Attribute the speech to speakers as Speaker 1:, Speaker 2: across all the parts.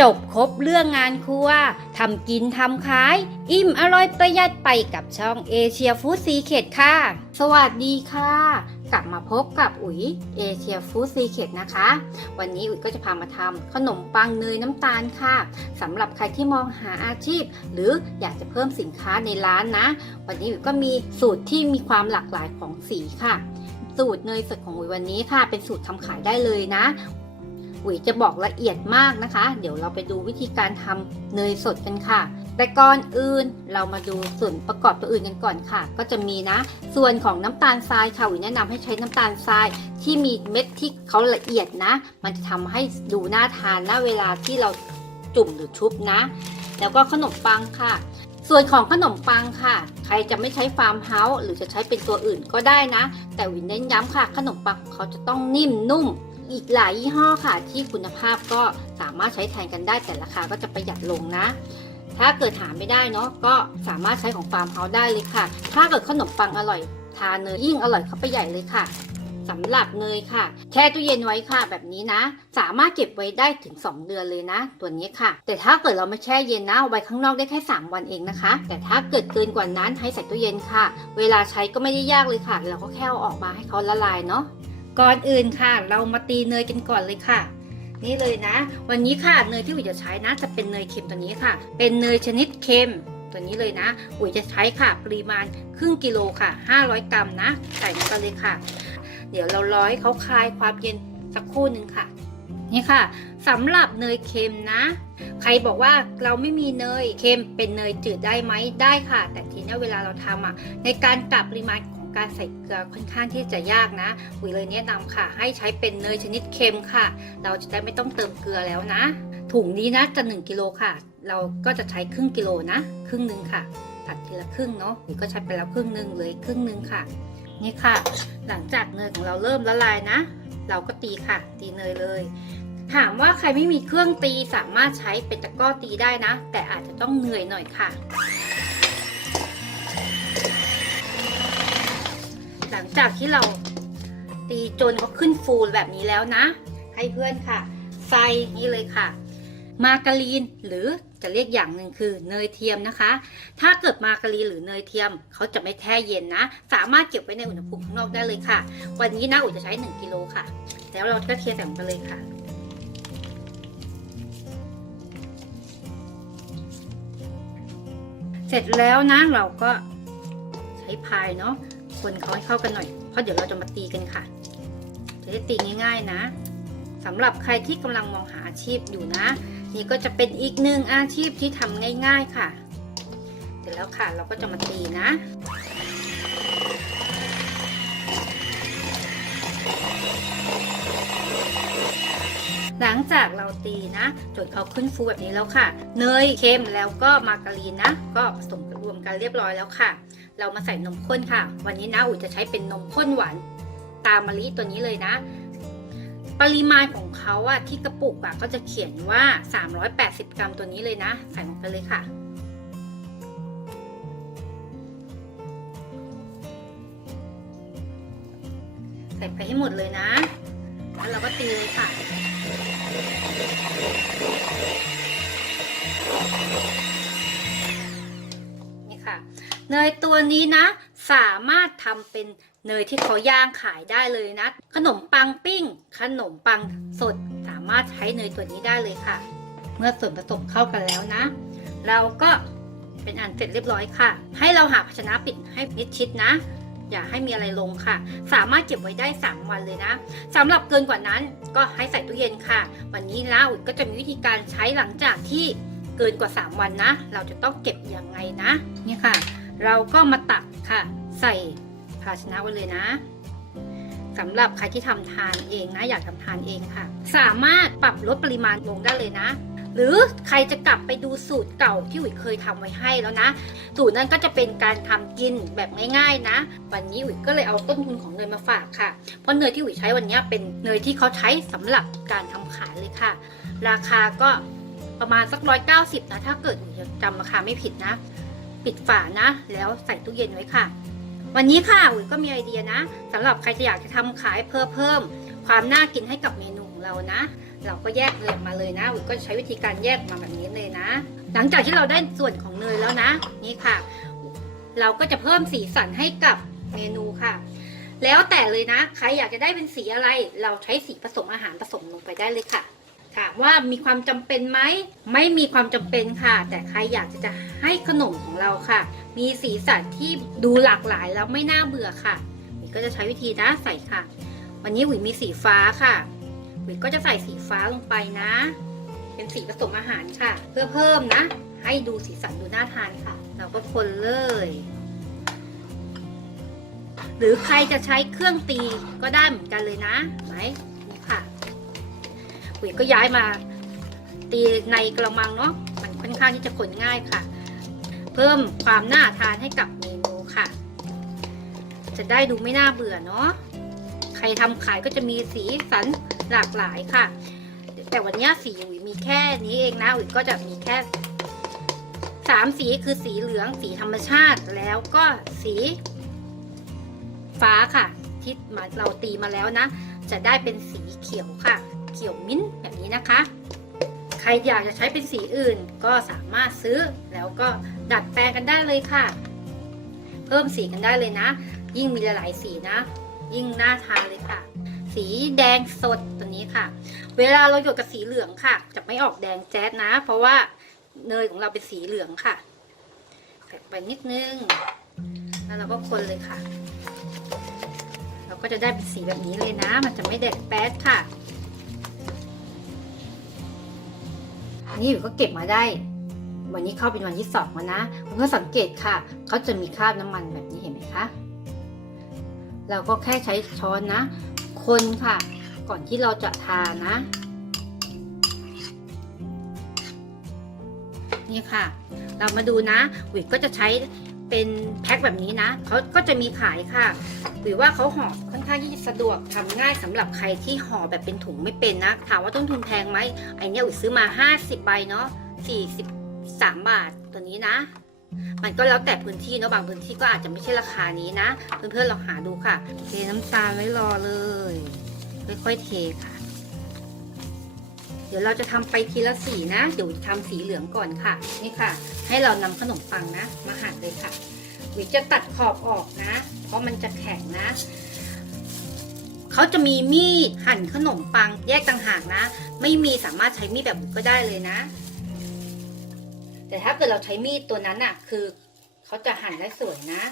Speaker 1: จบครบเรื่องงานครัวทำกินทำขาย อิ่มอร่อยประหยัดไปกับช่องเอเชียฟู้ดซีเคดค่ะ สวัสดีค่ะ กลับมาพบกับอุ๋ยเอเชียฟู้ดซีเคดนะคะ วันนี้อุ๋ยก็จะพามาทำขนมปังเนยน้ำตาลค่ะสำหรับใครที่มองหาอาชีพ หรืออยากจะเพิ่มสินค้าในร้านนะ วันนี้อุ๋ยก็มีสูตรที่มีความหลากหลายของสีค่ะ สูตรเนยสดของอุ๋ยวันนี้ค่ะ เป็นสูตรทำขายได้เลยนะ อุ๋ยจะบอกละเอียดมากนะคะ เดี๋ยวเราไปดูวิธีการทำเนยสดกันค่ะ แต่ก่อนอื่นเรามาดูส่วนประกอบตัวอื่นกันก่อนค่ะ ก็จะมีนะ ส่วนของน้ำตาลทรายค่ะอุ๋ยแนะนำให้ใช้น้ำตาลทรายที่มีเม็ดที่เขาละเอียดนะ มันจะทำให้ดูน่าทานนะเวลาที่เราจุ่มหรือชุบนะ แล้วก็ขนมปังค่ะส่วนของขนมปังค่ะ ใครจะไม่ใช้ฟาร์มเฮาส์หรือจะใช้เป็นตัวอื่นก็ได้นะ แต่วินเน้นย้ำค่ะ ขนมปังเขาจะต้องนิ่มนุ่ม อีกหลายยี่ห้อค่ะ ที่คุณภาพก็สามารถใช้แทนกันได้แต่ราคาก็จะประหยัดลงนะ ถ้าเกิดหาไม่ได้เนาะก็สามารถใช้ของฟาร์มเฮาได้เลยค่ะ ถ้าเกิดขนมปังอร่อยทานเนยยิ่งอร่อยเข้าไปใหญ่เลยค่ะสำหรับเนยค่ะ แช่ตู้เย็นไว้ค่ะแบบนี้นะ สามารถเก็บไว้ได้ถึง 2 เดือนเลยนะ ตัวนี้ค่ะ แต่ถ้าเกิดเราไม่แช่เย็นนะเอาไว้ข้างนอกได้แค่ 3 วันเองนะคะ แต่ถ้าเกิดเกินกว่านั้นให้ใส่ตู้เย็นค่ะ เวลาใช้ก็ไม่ได้ยากเลยค่ะ เราก็แค่เอาออกมาให้เขาละลายเนาะ ก่อนอื่นค่ะ เรามาตีเนยกันก่อนเลยค่ะ นี่เลยนะ วันนี้ค่ะเนยที่อุ๋ยจะใช้นะจะเป็นเนยเค็มตัวนี้ค่ะ เป็นเนยชนิดเค็มตัวนี้เลยนะ อุ๋ยจะใช้ค่ะ ปริมาณครึ่งกิโลค่ะ 500 กรัมนะ ใส่ลงไปเลยค่ะ เดี๋ยวเราร้อยเขาคลายความเย็นสักครู่หนึ่งค่ะ นี่ค่ะสำหรับเนยเค็มนะ ใครบอกว่าเราไม่มีเนยเค็มเป็นเนยจืดได้ไหมได้ค่ะ แต่ทีนี้เวลาเราทำอะในการกลับปริมาณ การใส่เกลือค่อนข้างที่จะยากนะอุ๋ยเลยแนะนำค่ะ ให้ใช้เป็นเนยชนิดเค็มค่ะ เราจะได้ไม่ต้องเติมเกลือแล้วนะ ถุงนี้นะจะ 1กิโลค่ะ เราก็จะใช้ครึ่งกิโลนะ ครึ่งหนึ่งค่ะ ตัดทีละครึ่งเนาะอุ๋ยก็ใช้ไปแล้วครึ่งหนึ่งเลยครึ่งหนึ่งค่ะ นี่ค่ะ หลังจากเนยของเราเริ่มละลายนะ เราก็ตีค่ะ ตีเนยเลยถามว่าใครไม่มีเครื่องตีสามารถใช้เป็นตะกร้อตีได้นะ แต่อาจจะต้องเหนื่อยหน่อยค่ะ ลังจากที่เราตีจนเขาขึ้นฟูแบบนี้แล้วนะ ให้เพื่อนค่ะ ใส่นี่เลยค่ะ มาการีนหรือจะเรียกอย่างหนึ่งคือเนยเทียมนะคะ ถ้าเกิดมาการีนหรือเนยเทียมเขาจะไม่แช่เย็นนะ สามารถเก็บไว้ในอุณหภูมิข้างนอกได้เลยค่ะ วันนี้นะอุ๋จะใช้ 1กิโลค่ะ แล้วเราก็เทใส่ลงไปเลยค่ะเสร็จแล้วนะเราก็ใช้พายเนาะ คนเขาให้เข้ากันหน่อย เพราะเดี๋ยวเราจะมาตีกันค่ะ จะได้ตีง่ายๆนะสำหรับใครที่กำลังมองหาอาชีพอยู่นะ นี่ก็จะเป็นอีกหนึ่งอาชีพที่ทำง่าย ๆค่ะ เสร็จแล้วค่ะเราก็จะมาตีนะหลังจากเราตีนะจนเขาขึ้นฟูแบบนี้แล้วค่ะ เนยเค็มแล้วก็มาการีนนะ ก็ผสมรวมกันเรียบร้อยแล้วค่ะ เรามาใส่นมข้นค่ะ วันนี้นะอุ๋จะใช้เป็นนมข้นหวานตามมะลิตัวนี้เลยนะ ปริมาณของเขาอะที่กระปุกอะก็จะเขียนว่า 380 กรัมตัวนี้เลยนะ ใส่ลงไปเลยค่ะใส่ไปให้หมดเลยนะ แล้วเราก็ตีเลยค่ะนี่ค่ะ เนยตัวนี้นะ สามารถทำเป็นเนยที่เขาย่างขายได้เลยนะ ขนมปังปิ้ง ขนมปังสดสามารถใช้เนยตัวนี้ได้เลยค่ะ เมื่อส่วนผสมเข้ากันแล้วนะ เราก็เป็นอันเสร็จเรียบร้อยค่ะ ให้เราหาภาชนะปิดให้มิดชิดนะ อย่าให้มีอะไรลงค่ะ สามารถเก็บไว้ได้ 3 วันเลยนะสำหรับเกินกว่านั้นก็ให้ใส่ตู้เย็นค่ะ วันนี้นะอุ๋ยก็จะมีวิธีการใช้หลังจากที่เกินกว่า 3 วันนะ เราจะต้องเก็บยังไงนะ นี่ค่ะ เราก็มาตักค่ะ ใส่ภาชนะไว้เลยนะสำหรับใครที่ทำทานเองนะ อยากทำทานเองค่ะ สามารถปรับลดปริมาณลงได้เลยนะ หรือใครจะกลับไปดูสูตรเก่าที่อุ๋ยเคยทำไว้ให้แล้วนะ สูตรนั้นก็จะเป็นการทำกินแบบง่าย ๆนะ วันนี้อุ๋ยก็เลยเอาต้นทุนของเนยมาฝากค่ะ เพราะเนยที่อุ๋ยใช้วันนี้เป็นเนยที่เขาใช้สำหรับการทำขายเลยค่ะ ราคาก็ประมาณสักร้อยเก้าสิบนะ ถ้าเกิดอุ๋ยจำราคาไม่ผิดนะ ปิดฝานะ แล้วใส่ตู้เย็นไว้ค่ะ วันนี้ค่ะอุ๋ยก็มีไอเดียนะสำหรับใครจะอยากจะทำขายเพิ่มเพิ่ม ความน่ากินให้กับเมนูของเรานะ เราก็แยกเนยอกมาเลยนะอุ๋ยก็ใช้วิธีการแยกมาแบบนี้เลยนะ หลังจากที่เราได้ส่วนของเนยแล้วนะ นี่ค่ะ เราก็จะเพิ่มสีสันให้กับเมนูค่ะ แล้วแต่เลยนะ ใครอยากจะได้เป็นสีอะไร เราใช้สีผสมอาหารผสมลงไปได้เลยค่ะ ถามว่ามีความจำเป็นไหมไม่มีความจำเป็นค่ะ แต่ใครอยากจะให้ขนมของเราค่ะ มีสีสันที่ดูหลากหลายแล้วไม่น่าเบื่อค่ะวิก็จะใช้วิธีนะใส่ค่ะ วันนี้หวิมีสีฟ้าค่ะหวิก็จะใส่สีฟ้าลงไปนะ เป็นสีผสมอาหารค่ะ เพื่อเพิ่มนะ ให้ดูสีสันดูน่าทานค่ะ เราก็คนเลย หรือใครจะใช้เครื่องตีก็ได้เหมือนกันเลยนะไหม ปุ๋ยก็ย้ายมา ตีในกระมังเนาะมันค่อนข้างที่จะขนง่ายค่ะ เพิ่มความน่าทานให้กับเมนูค่ะ จะได้ดูไม่น่าเบื่อเนาะใครทำขายก็จะมีสีสันหลากหลายค่ะ แต่วันนี้สีอุ๋ยมีแค่นี้เองนะอุ๋ยก็จะมีแค่สามสีคือสีเหลืองสีธรรมชาติแล้วก็สีฟ้าค่ะ ที่เราตีมาแล้วนะ จะได้เป็นสีเขียวค่ะ ขียวมิ้นท์แบบนี้นะคะ ใครอยากจะใช้เป็นสีอื่นก็สามารถซื้อแล้วก็ดัดแปลงกันได้เลยค่ะ เพิ่มสีกันได้เลยนะ ยิ่งมีหลายสีนะ ยิ่งน่าทานเลยค่ะ สีแดงสดตัวนี้ค่ะ เวลาเราหยดกับสีเหลืองค่ะ จะไม่ออกแดงแจ๊ดนะ เพราะว่าเนยของเราเป็นสีเหลืองค่ะแตะไปนิดนึง แล้วเราก็คนเลยค่ะ เราก็จะได้เป็นสีแบบนี้เลยนะ มันจะไม่แดดแป๊ดค่ะ นนี้อยู่ก็เก็บมาได้ วันนี้เข้าเป็นวันที่สองแล้วนะคุณก็สังเกตค่ะเขาจะมีคราบน้ำมันแบบนี้เห็นไหมคะเราก็แค่ใช้ช้อนนะ คนค่ะ ก่อนที่เราจะทานะ นี่ค่ะ เรามาดูนะวิก็จะใช้ เป็นแพ็คแบบนี้นะเขาก็จะมีขายค่ะ หรือว่าเขาห่อค่อนข้างที่จะสะดวกทำง่ายสำหรับใครที่ห่อแบบเป็นถุงไม่เป็นนะถามว่าต้นทุนแพงไหมไอเนี้ยอุ๋ยซื้อมา 50 ใบเนาะ43 บาทตัวนี้นะ มันก็แล้วแต่พื้นที่เนาะบางพื้นที่ก็อาจจะไม่ใช่ราคานี้นะ เพื่อนๆลองหาดูค่ะเทน้ำตาลไว้รอเลยค่อยๆเทค่ะ เดี๋ยวเราจะทำไปทีละสีนะเดี๋ยวทำสีเหลืองก่อนค่ะนี่ค่ะ ให้เรานำขนมปังนะ มาหั่นเลยค่ะ วิจะตัดขอบออกนะ เพราะมันจะแข็งนะ เขาจะมีมีดหั่นขนมปังแยกต่างหากนะ ไม่มีสามารถใช้มีดแบบก็ได้เลยนะ แต่ถ้าเกิดเราใช้มีดตัวนั้นน่ะ คือเขาจะหั่นได้สวยนะ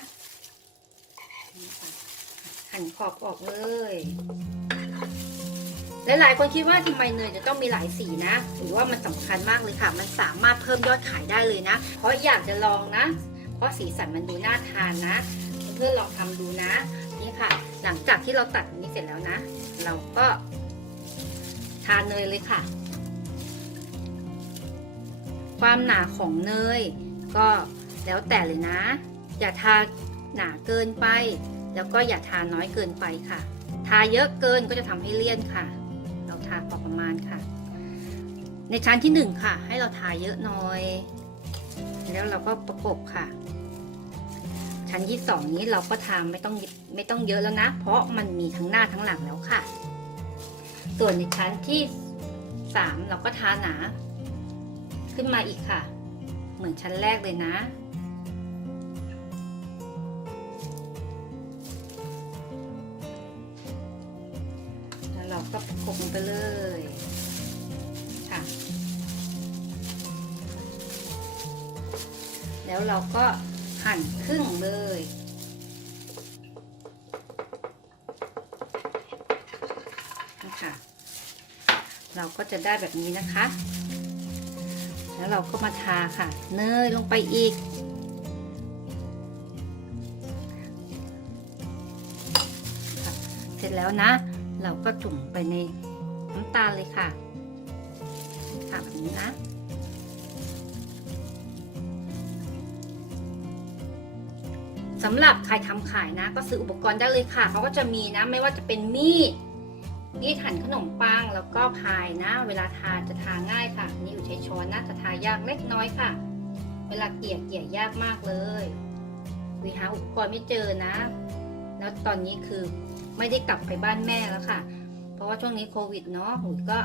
Speaker 1: หั่นขอบออกเลย หลายๆคนคิดว่าทำไมเนยจะต้องมีหลายสีนะหรือว่ามันสำคัญมากเลยค่ะ มันสามารถเพิ่มยอดขายได้เลยนะ เพราะอยากจะลองนะ เพราะสีสันมันดูน่าทานนะ เพื่อนๆลองทำดูนะ นี่ค่ะ หลังจากที่เราตัดนนี้เสร็จแล้วนะ เราก็ทานเนยเลยค่ะ ความหนาของเนยก็แล้วแต่เลยนะ อย่าทาหนาเกินไป แล้วก็อย่าทาน้อยเกินไปค่ะ ทาเยอะเกินก็จะทำให้เลี่ยนค่ะ เราทาพอประมาณค่ะ ในชั้นที่หนึ่งค่ะ ให้เราทาเยอะหน่อย แล้วเราก็ประกบค่ะ ชั้นที่สองนี้เราก็ทาไม่ต้องไม่ต้องเยอะแล้วนะ เพราะมันมีทั้งหน้าทั้งหลังแล้วค่ะ ส่วนในชั้นที่สามเราก็ทาหนา ขึ้นมาอีกค่ะ เหมือนชั้นแรกเลยนะ ก็ปกลงไปเลยค่ะ แล้วเราก็หั่นครึ่งเลยนะคะเราก็จะได้แบบนี้นะคะ แล้วเราก็มาทาค่ะ เนยลงไปอีกเสร็จแล้วนะ เราก็จุ่มไปในน้ำตาลเลยค่ะค่ะแบบนี้นะสำหรับใครทำขายนะ ก็ซื้ออุปกรณ์ได้เลยค่ะ เขาก็จะมีนะ ไม่ว่าจะเป็นมีดมีดหั่นขนมปังแล้วก็พายนะ เวลาทานจะทาง่ายค่ะ นี่อยู่ใช้ช้อนนะจะทายากเล็กน้อยค่ะ เวลาเกลี่ยเกลี่ยยากมากเลยวิหาอุปกรณ์ไม่เจอนะ แล้วตอนนี้คือไม่ได้กลับไปบ้านแม่แล้วค่ะ เพราะว่าช่วงนี้โควิดเนาะหุยก็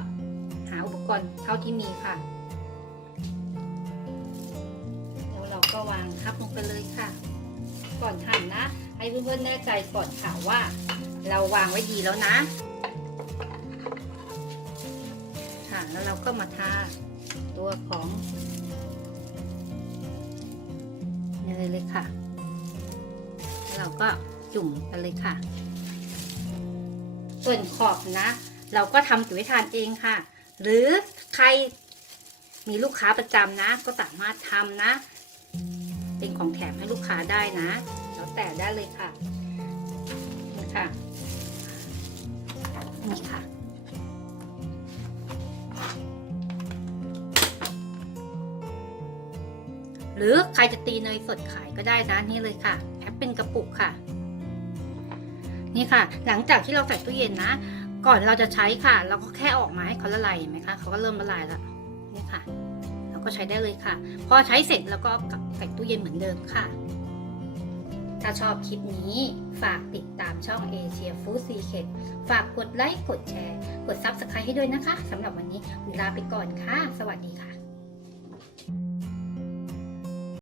Speaker 1: หาอุปกรณ์เท่าที่มีค่ะแล้วเราก็วางทับลงไปเลยค่ะ ก่อนหั่นนะ ให้เพื่อนๆแน่ใจก่อนค่ะว่า เราวางไว้ดีแล้วนะ ค่ะแล้วเราก็มาทาตัวของ จุ่มกันเลยค่ะ ส่วนขอบนะ เราก็ทำจุ๋ยทานเองค่ะ หรือใครมีลูกค้าประจำนะ ก็สามารถทำนะ เป็นของแถมให้ลูกค้าได้นะ แล้วแต่ได้เลยค่ะนี่ค่ะนี่ค่ะหรือใครจะตีเนยสดขายก็ได้นะนี่เลยค่ะแพ็คเป็นกระปุกค่ะ นี่ค่ะ หลังจากที่เราใส่ตู้เย็นนะ ก่อนเราจะใช้ค่ะ เราก็แค่ออกมาให้เขาละลายเห็นไหมคะเขาก็เริ่มละลายแล้วนี่ค่ะ เราก็ใช้ได้เลยค่ะ พอใช้เสร็จแล้วก็กลับใส่ตู้เย็นเหมือนเดิมค่ะ ถ้าชอบคลิปนี้ฝากติดตามช่อง Asia Food Secret ฝากกดไลค์กดแชร์ กด Subscribe ให้ด้วยนะคะสำหรับวันนี้เวลาไปก่อนค่ะ สวัสดีค่ะ